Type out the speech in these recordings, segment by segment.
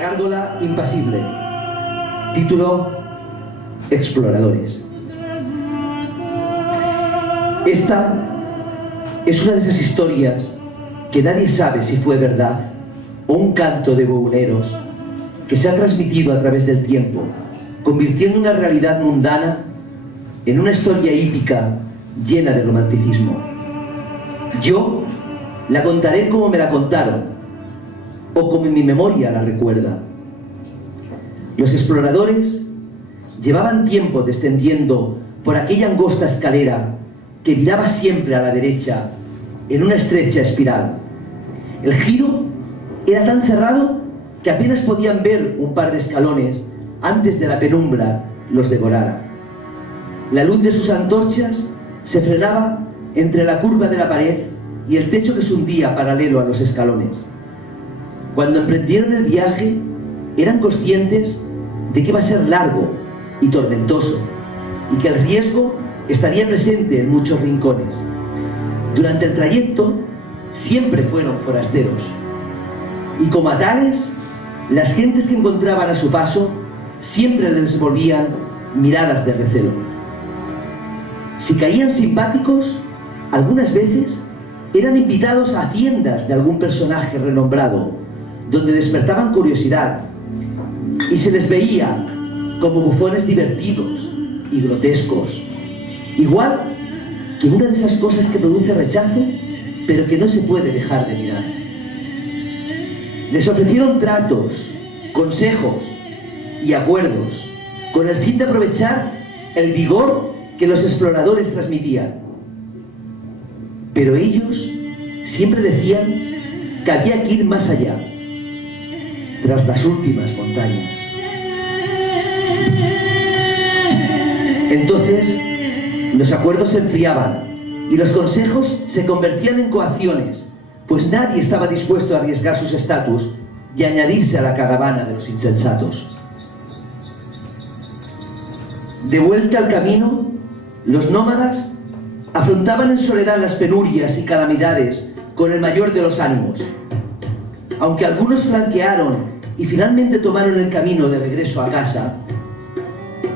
gárgola impasible. Título: Exploradores. Esta es una de esas historias que nadie sabe si fue verdad o un canto de buhoneros que se ha transmitido a través del tiempo, convirtiendo una realidad mundana en una historia hípica llena de romanticismo. Yo la contaré como me la contaron, o como mi memoria la recuerda. Los exploradores llevaban tiempo descendiendo por aquella angosta escalera que viraba siempre a la derecha en una estrecha espiral. El giro era tan cerrado que apenas podían ver un par de escalones antes de la penumbra los devorara. La luz de sus antorchas se frenaba entre la curva de la pared y el techo que se hundía paralelo a los escalones. Cuando emprendieron el viaje, eran conscientes de que iba a ser largo y tormentoso y que el riesgo estaría presente en muchos rincones. Durante el trayecto siempre fueron forasteros, y como a tales, las gentes que encontraban a su paso siempre les devolvían miradas de recelo. Si caían simpáticos, algunas veces eran invitados a haciendas de algún personaje renombrado, donde despertaban curiosidad, y se les veía como bufones divertidos y grotescos, igual que una de esas cosas que produce rechazo, pero que no se puede dejar de mirar. Les ofrecieron tratos, consejos y acuerdos, con el fin de aprovechar el vigor que los exploradores transmitían. Pero ellos siempre decían que había que ir más allá, tras las últimas montañas. Entonces, los acuerdos se enfriaban y los consejos se convertían en coacciones, pues nadie estaba dispuesto a arriesgar sus estatus y añadirse a la caravana de los insensatos. De vuelta al camino, los nómadas afrontaban en soledad las penurias y calamidades con el mayor de los ánimos. Aunque algunos flanquearon y finalmente tomaron el camino de regreso a casa,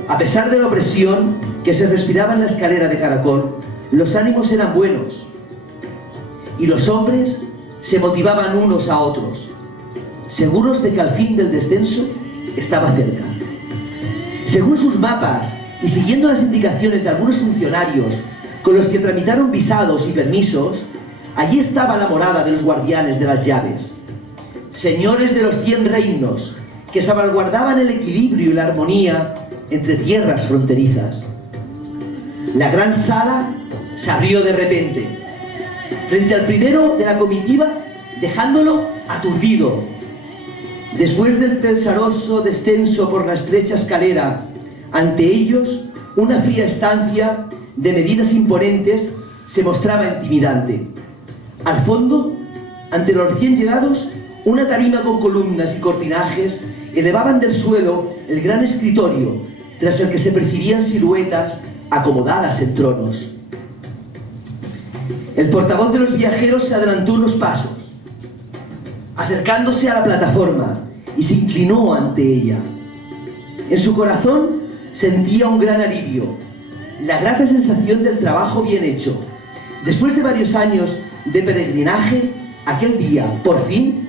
a pesar de la opresión que se respiraba en la escalera de caracol, los ánimos eran buenos y los hombres se motivaban unos a otros, seguros de que al fin del descenso estaba cerca. Según sus mapas y siguiendo las indicaciones de algunos funcionarios con los que tramitaron visados y permisos, allí estaba la morada de los guardianes de las llaves, señores de los 100 reinos que salvaguardaban el equilibrio y la armonía entre tierras fronterizas. La gran sala se abrió de repente frente al primero de la comitiva, dejándolo aturdido. Después del pesaroso descenso por la estrecha escalera, ante ellos una fría estancia de medidas imponentes se mostraba intimidante. Al fondo, ante los recién llegados, una tarima con columnas y cortinajes elevaban del suelo el gran escritorio, tras el que se percibían siluetas acomodadas en tronos. El portavoz de los viajeros se adelantó unos pasos, acercándose a la plataforma, y se inclinó ante ella. En su corazón sentía un gran alivio, la grata sensación del trabajo bien hecho. Después de varios años de peregrinaje, aquel día, por fin,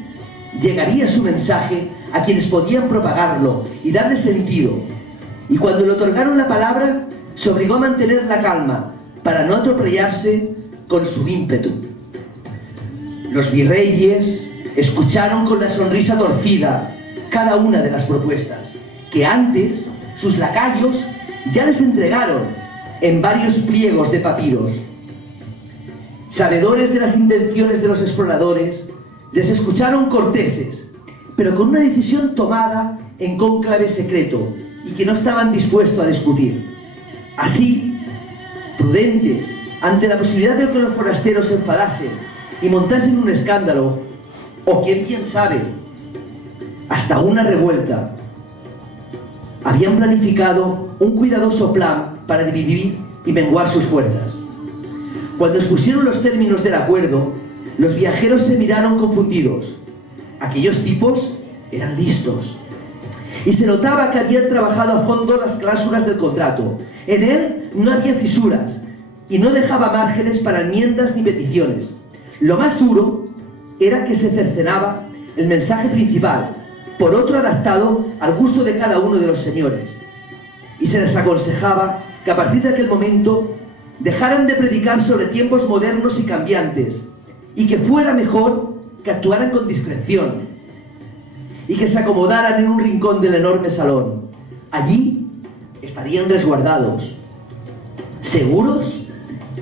llegaría su mensaje a quienes podían propagarlo y darle sentido. Y cuando le otorgaron la palabra, se obligó a mantener la calma para no atropellarse con su ímpetu. Los virreyes escucharon con la sonrisa torcida cada una de las propuestas que antes sus lacayos ya les entregaron en varios pliegos de papiros. Sabedores de las intenciones de los exploradores, les escucharon corteses, pero con una decisión tomada en cónclave secreto y que no estaban dispuestos a discutir. Así, prudentes ante la posibilidad de que los forasteros se enfadasen y montasen un escándalo, o quién bien sabe, hasta una revuelta, habían planificado un cuidadoso plan para dividir y menguar sus fuerzas. Cuando expusieron los términos del acuerdo, los viajeros se miraron confundidos. Aquellos tipos eran listos. Y se notaba que habían trabajado a fondo las cláusulas del contrato. En él no había fisuras y no dejaba márgenes para enmiendas ni peticiones. Lo más duro era que se cercenaba el mensaje principal, por otro adaptado al gusto de cada uno de los señores. Y se les aconsejaba que a partir de aquel momento dejaran de predicar sobre tiempos modernos y cambiantes, y que fuera mejor que actuaran con discreción, y que se acomodaran en un rincón del enorme salón. Allí estarían resguardados, seguros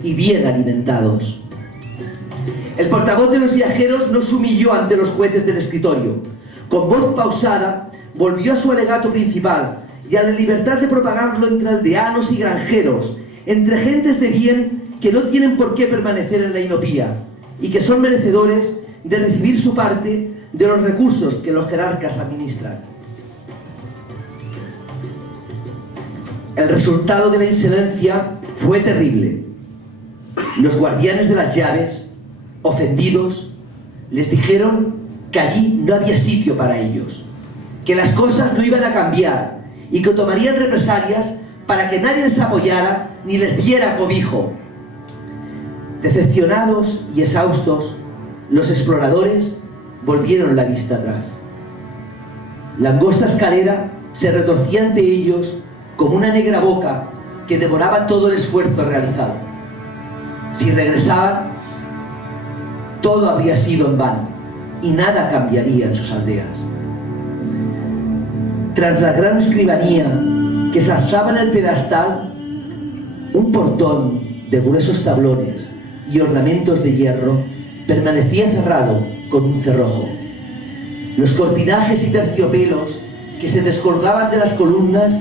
y bien alimentados. El portavoz de los viajeros no se humilló ante los jueces del escritorio. Con voz pausada volvió a su alegato principal y a la libertad de propagarlo entre aldeanos y granjeros, entre gentes de bien que no tienen por qué permanecer en la inopía y que son merecedores de recibir su parte de los recursos que los jerarcas administran. El resultado de la insolencia fue terrible. Los guardianes de las llaves, ofendidos, les dijeron que allí no había sitio para ellos, que las cosas no iban a cambiar y que tomarían represalias para que nadie les apoyara ni les diera cobijo. Decepcionados y exhaustos, los exploradores volvieron la vista atrás. La angosta escalera se retorcía ante ellos como una negra boca que devoraba todo el esfuerzo realizado. Si regresaban, todo habría sido en vano y nada cambiaría en sus aldeas. Tras la gran escribanía que se alzaba en el pedestal, un portón de gruesos tablones y ornamentos de hierro permanecía cerrado con un cerrojo. Los cortinajes y terciopelos que se descolgaban de las columnas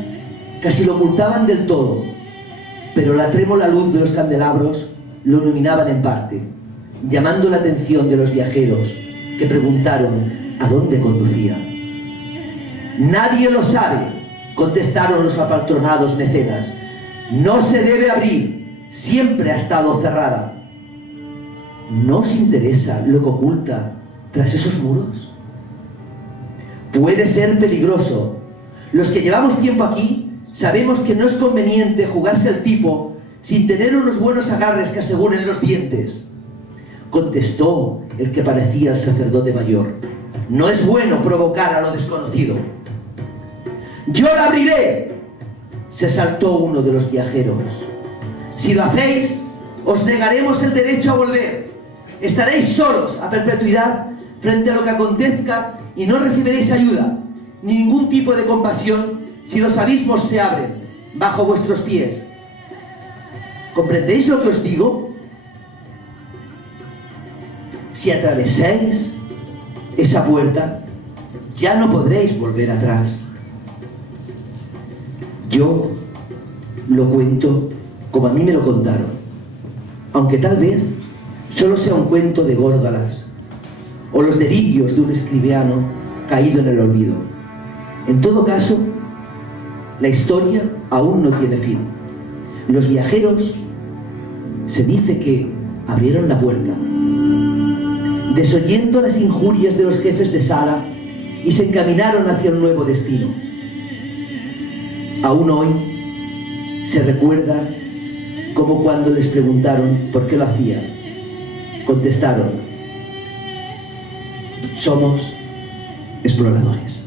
casi lo ocultaban del todo, pero la trémula luz de los candelabros lo iluminaban en parte, llamando la atención de los viajeros, que preguntaron a dónde conducía. «Nadie lo sabe», contestaron los apatronados mecenas. «No se debe abrir, siempre ha estado cerrada». ¿No os interesa lo que oculta tras esos muros? Puede ser peligroso. Los que llevamos tiempo aquí sabemos que no es conveniente jugarse el tipo sin tener unos buenos agarres que aseguren los dientes. Contestó el que parecía el sacerdote mayor. No es bueno provocar a lo desconocido. ¡Yo la abriré!, se saltó uno de los viajeros. Si lo hacéis, os negaremos el derecho a volver. Estaréis solos a perpetuidad frente a lo que acontezca y no recibiréis ayuda, ni ningún tipo de compasión si los abismos se abren bajo vuestros pies. ¿Comprendéis lo que os digo? Si atravesáis esa puerta, ya no podréis volver atrás. Yo lo cuento como a mí me lo contaron, aunque tal vez solo sea un cuento de górgalas o los delirios de un escribano caído en el olvido. En todo caso, la historia aún no tiene fin. Los viajeros se dice que abrieron la puerta, desoyendo las injurias de los jefes de sala, y se encaminaron hacia un nuevo destino. Aún hoy se recuerda como cuando les preguntaron por qué lo hacían. Contestaron: somos exploradores.